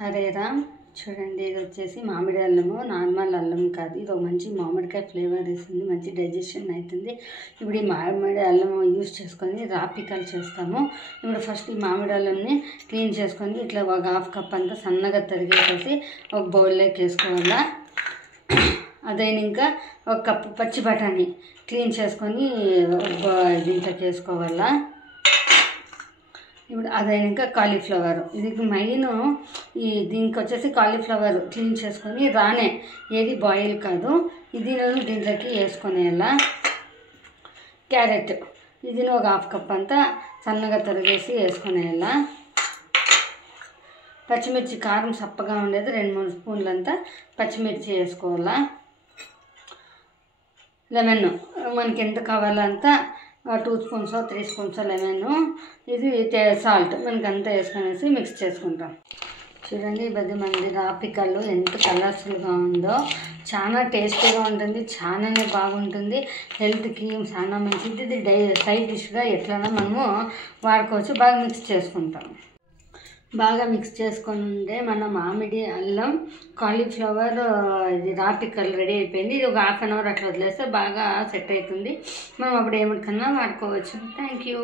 హరే రామ్. చూడండి, ఇది వచ్చేసి మామిడి అల్లము. నార్మల్ అల్లం కాదు, ఇది ఒక మంచి మామిడికాయ ఫ్లేవర్ ఇస్తుంది, మంచి డైజెషన్ అవుతుంది. ఇప్పుడు ఈ మామిడి అల్లం యూజ్ చేసుకొని రా పికల్ చేస్తాము. ఇప్పుడు ఫస్ట్ ఈ మామిడి అల్లంని క్లీన్ చేసుకొని ఇట్లా ఒక హాఫ్ కప్ అంతా సన్నగా తరిగేసేసి ఒక బౌల్లోకి వేసుకోవాలా. అదైనా ఇంకా ఒక కప్పు పచ్చి బఠానీ క్లీన్ చేసుకొని దీంట్లోకి వేసుకోవాలా. ఇప్పుడు అదైనాక కాలీఫ్లవర్, ఇది మెయిన్. దీనికి వచ్చేసి కాలీఫ్లవర్ క్లీన్ చేసుకొని రానే, ఏది బాయిల్ కాదు, ఇది నేను దీంట్లోకి వేసుకునేలా. క్యారెట్, ఇది ఒక హాఫ్ కప్ అంతా సన్నగా తరిగేసి వేసుకునేలా. పచ్చిమిర్చి, కారం సప్పగా ఉండేది 2-3 స్పూన్లంతా పచ్చిమిర్చి వేసుకోవాలా. లెమన్ మనకి ఎంత కావాలంతా 2 స్పూన్స్ 3 స్పూన్స్ లెమన్. ఇది సాల్ట్ మనకి అంతా వేసుకునేసి మిక్స్ చేసుకుంటాం. చూడండి, ఈ మంది రా పికల్ ఎంత కలర్ఫుల్గా ఉందో, చాలా టేస్టీగా ఉంటుంది, చాలానే బాగుంటుంది, హెల్త్కి చాలా మంచిది. ఇది సైడ్ డిష్గా ఎట్లైనా మనము వాడుకోవచ్చు. బాగా మిక్స్ చేసుకుంటాం. బాగా మిక్స్ చేసుకొని ఉంటే మన మామిడి అల్లం కాలీఫ్లవర్ ఇది రా పికల్ రెడీ అయిపోయింది. ఇది ఒక హాఫ్ అన్ అవర్ అట్లా వదిలేస్తే బాగా సెట్ అవుతుంది. మనం అప్పుడు ఏమిటికన్నా వాడుకోవచ్చు. Thank you.